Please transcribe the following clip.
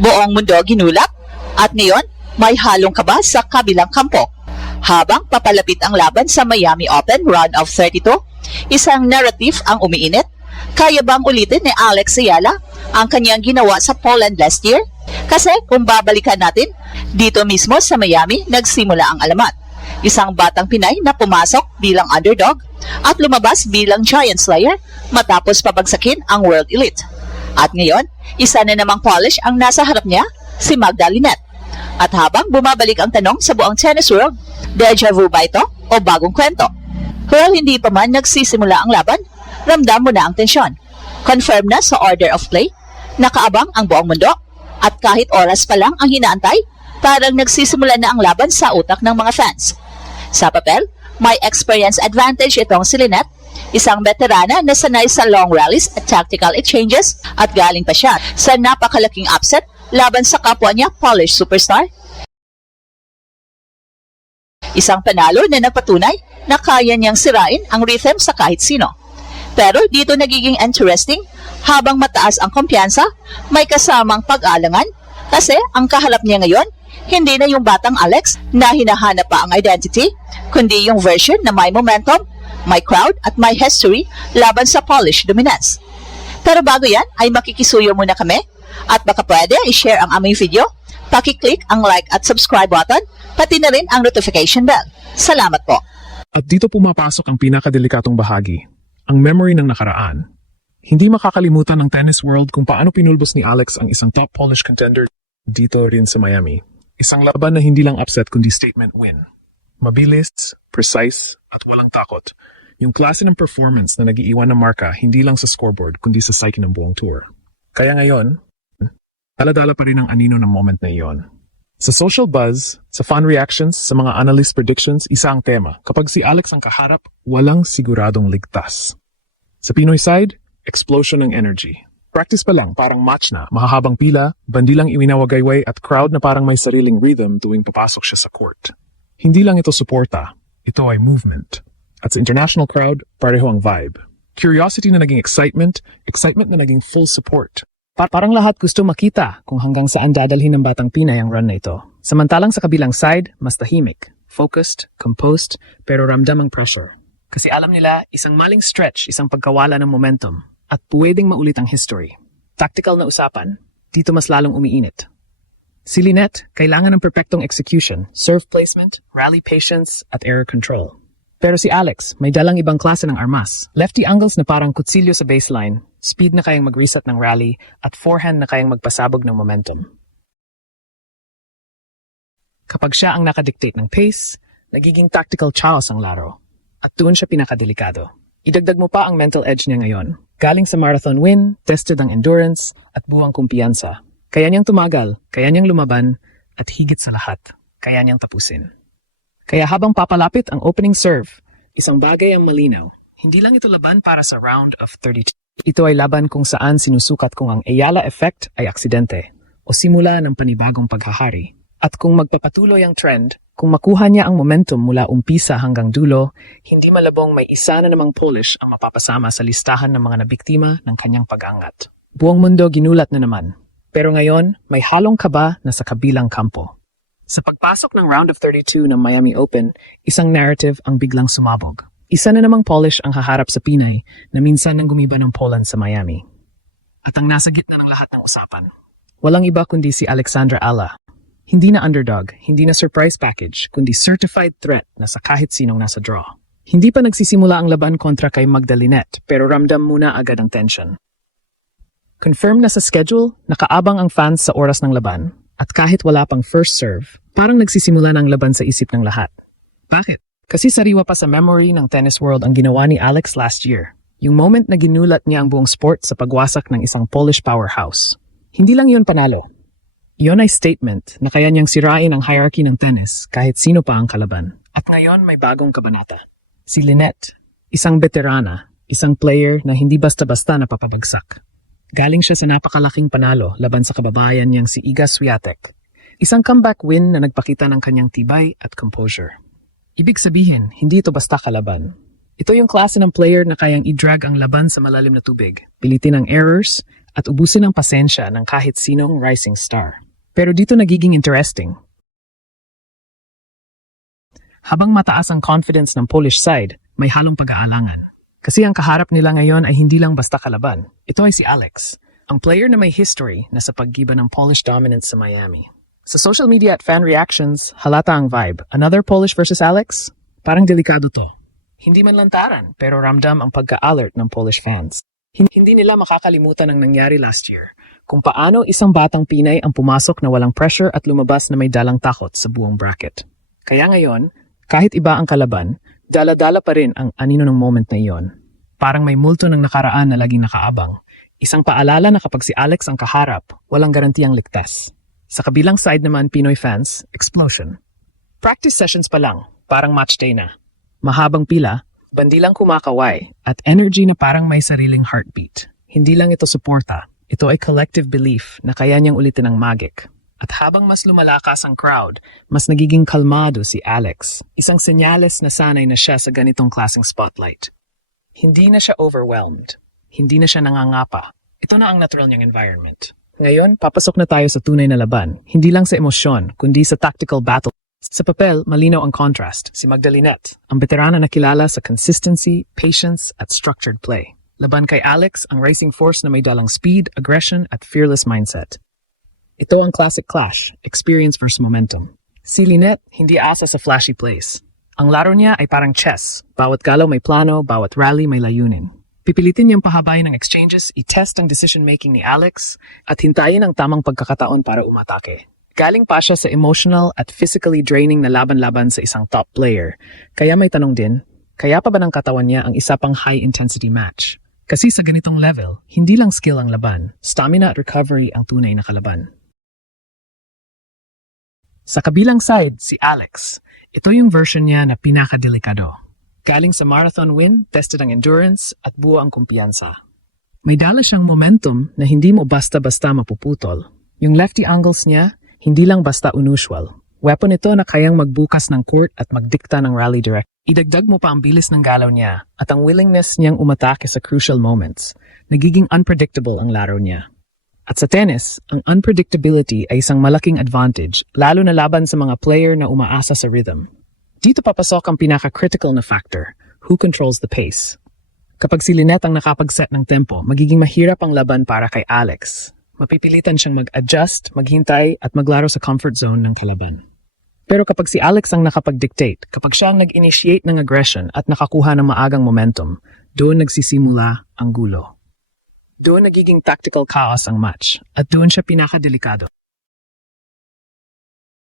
Buong mundo ginulat at ngayon may halong kaba sa kabilang kampo. Habang papalapit ang laban sa Miami Open Round of 32, isang narrative ang umiinit. Kaya bang ulitin ni Alex Ayala ang kanyang ginawa sa Poland last year? Kasi kung babalikan natin, dito mismo sa Miami nagsimula ang alamat. Isang batang Pinay na pumasok bilang underdog at lumabas bilang giant slayer matapos pabagsakin ang world elite. At ngayon, isa na namang polish ang nasa harap niya, si Magda Linette. At habang bumabalik ang tanong sa buong tennis world, deja vu ba ito o bagong kwento? Well, hindi pa man nagsisimula ang laban, ramdam mo na ang tensyon. Confirm na sa order of play, nakaabang ang buong mundo, at kahit oras pa lang ang hinaantay, parang nagsisimula na ang laban sa utak ng mga fans. Sa papel, may experience advantage itong si Linette, isang veterana na sanay sa long rallies at tactical exchanges, at galing pa siya sa napakalaking upset laban sa kapwa niya Polish superstar. Isang panalo na napatunay na kaya niyang sirain ang rhythm sa kahit sino. Pero dito nagiging interesting, habang mataas ang kumpiyansa, may kasamang pag-alangan kasi ang kaharap niya ngayon, hindi na yung batang Alex na hinahanap pa ang identity, kundi yung version na may momentum, may crowd at may history laban sa Polish dominance. Pero bago yan ay makikisuyo muna kami at baka pwede i-share ang aming video, paki-click ang like at subscribe button, pati na rin ang notification bell. Salamat po. At dito pumapasok ang pinakadelikatong bahagi, ang memory ng nakaraan. Hindi makakalimutan ng tennis world kung paano pinulbos ni Alex ang isang top Polish contender dito rin sa Miami. Isang laban na hindi lang upset kundi statement win. Mabilis, precise, at walang takot. Yung klase ng performance na nag-iiwan ng marka hindi lang sa scoreboard kundi sa psyche ng buong tour. Kaya ngayon, dala-dala pa rin ang anino ng moment na iyon. Sa social buzz, sa fan reactions, sa mga analyst predictions, isa ang tema. Kapag si Alex ang kaharap, walang siguradong ligtas. Sa Pinoy side, explosion ng energy. Practice pa lang, parang match na, mahahabang pila, bandilang iwinawagayway at crowd na parang may sariling rhythm tuwing papasok siya sa court. Hindi lang ito suporta, ito ay movement. At sa international crowd, pareho ang vibe. Curiosity na naging excitement, excitement na naging full support. Parang lahat gusto makita kung hanggang saan dadalhin ng batang Pinay ang run na ito. Samantalang sa kabilang side, mas tahimik, focused, composed, pero ramdam ang pressure. Kasi alam nila, isang maling stretch, isang pagkawala ng momentum, at pwedeng maulit ang history. Tactical na usapan, dito mas lalong umiinit. Si Linette, kailangan ng perfectong execution, serve placement, rally patience, at error control. Pero si Alex, may dalang ibang klase ng armas. Lefty angles na parang kutsilyo sa baseline, speed na kayang mag-reset ng rally, at forehand na kayang magpasabog ng momentum. Kapag siya ang nakadictate ng pace, nagiging tactical chaos ang laro. At doon siya pinakadelikado. Idagdag mo pa ang mental edge niya ngayon. Galing sa marathon win, tested ang endurance, at buwang kumpiyansa. Kaya niyang tumagal, kaya niyang lumaban, at higit sa lahat, kaya niyang tapusin. Kaya habang papalapit ang opening serve, isang bagay ang malinaw. Hindi lang ito laban para sa round of 32. Ito ay laban kung saan sinusukat kung ang Ayala effect ay aksidente o simula ng panibagong paghahari. At kung magpapatuloy ang trend, kung makuha niya ang momentum mula umpisa hanggang dulo, hindi malabong may isa na namang Polish ang mapapasama sa listahan ng mga nabiktima ng kanyang pag-angat. Buong mundo ginulat na naman. Pero ngayon, may halong kaba na sa kabilang kampo. Sa pagpasok ng round of 32 ng Miami Open, isang narrative ang biglang sumabog. Isa na namang Polish ang haharap sa Pinay na minsan nang gumiba ng Poland sa Miami. At ang nasa gitna ng lahat ng usapan, walang iba kundi si Alexandra Ala. Hindi na underdog, hindi na surprise package, kundi certified threat na sa kahit sinong nasa draw. Hindi pa nagsisimula ang laban kontra kay Magda Linette, pero ramdam muna agad ang tension. Confirm na sa schedule, nakaabang ang fans sa oras ng laban. At kahit wala pang first serve, parang nagsisimula ng laban sa isip ng lahat. Bakit? Kasi sariwa pa sa memory ng tennis world ang ginawa ni Alex last year. Yung moment na ginulat niya ang buong sport sa pagwasak ng isang Polish powerhouse. Hindi lang yun panalo. Iyon ay statement na kaya niyang sirain ang hierarchy ng tennis kahit sino pa ang kalaban. At ngayon may bagong kabanata. Si Linette, isang veterana, isang player na hindi basta-basta napapabagsak. Galing siya sa napakalaking panalo laban sa kababayan niyang si Iga Swiatek. Isang comeback win na nagpakita ng kanyang tibay at composure. Ibig sabihin, hindi ito basta kalaban. Ito yung klase ng player na kayang i-drag ang laban sa malalim na tubig, pilitin ang errors, at ubusin ang pasensya ng kahit sinong rising star. Pero dito nagiging interesting. Habang mataas ang confidence ng Polish side, may halong pag-aalangan. Kasi ang kaharap nila ngayon ay hindi lang basta kalaban. Ito ay si Alex, ang player na may history na sa paggiba ng Polish dominance sa Miami. Sa social media at fan reactions, halata ang vibe. Another Polish versus Alex? Parang delikado to. Hindi man lantaran, pero ramdam ang pagka-alert ng Polish fans. Hindi nila makakalimutan ang nangyari last year, kung paano isang batang Pinay ang pumasok na walang pressure at lumabas na may dalang takot sa buong bracket. Kaya ngayon, kahit iba ang kalaban, dala-dala pa rin ang anino ng moment na iyon. Parang may multo ng nakaraan na laging nakaabang. Isang paalala na kapag si Alex ang kaharap, walang garantiyang ligtas. Sa kabilang side naman, Pinoy fans, explosion. Practice sessions pa lang, parang match day na. Mahabang pila, bandilang kumakaway, at energy na parang may sariling heartbeat. Hindi lang ito suporta, ito ay collective belief na kaya niyang ulitin ang magic. At habang mas lumalakas ang crowd, mas nagiging kalmado si Alex. Isang senyales na sanay na siya sa ganitong klaseng spotlight. Hindi na siya overwhelmed. Hindi na siya nangangapa. Ito na ang natural niyang environment. Ngayon, papasok na tayo sa tunay na laban. Hindi lang sa emosyon, kundi sa tactical battle. Sa papel, malinaw ang contrast. Si Magdalinette, ang veterana na kilala sa consistency, patience, at structured play. Laban kay Alex, ang racing force na may dalang speed, aggression, at fearless mindset. Ito ang classic clash, experience versus momentum. Si Lynette, hindi asa sa flashy plays. Ang laro niya ay parang chess. Bawat galaw may plano, bawat rally may layunin. Pipilitin niyang pahabayin ang exchanges, i-test ang decision-making ni Alex, at hintayin ang tamang pagkakataon para umatake. Galing pa siya sa emotional at physically draining na laban-laban sa isang top player. Kaya may tanong din, kaya pa ba ng katawan niya ang isa pang high-intensity match? Kasi sa ganitong level, hindi lang skill ang laban, stamina at recovery ang tunay na kalaban. Sa kabilang side, si Alex. Ito yung version niya na pinakadelikado. Galing sa marathon win, tested ang endurance at buo ang kumpiyansa. May dala siyang momentum na hindi mo basta-basta mapuputol. Yung lefty angles niya, hindi lang basta unusual. Weapon ito na kayang magbukas ng court at magdikta ng rally direct. Idagdag mo pa ang bilis ng galaw niya at ang willingness niyang umatake sa crucial moments. Nagiging unpredictable ang laro niya. At sa tennis, ang unpredictability ay isang malaking advantage, lalo na laban sa mga player na umaasa sa rhythm. Dito papasok ang pinaka-critical na factor, who controls the pace. Kapag si Lynette ang nakapag-set ng tempo, magiging mahirap ang laban para kay Alex. Mapipilitan siyang mag-adjust, maghintay at maglaro sa comfort zone ng kalaban. Pero kapag si Alex ang nakapag-dictate, kapag siya ang nag-initiate ng aggression at nakakuha ng maagang momentum, doon nagsisimula ang gulo. Doon nagiging tactical chaos ang match at doon siya pinakadelikado.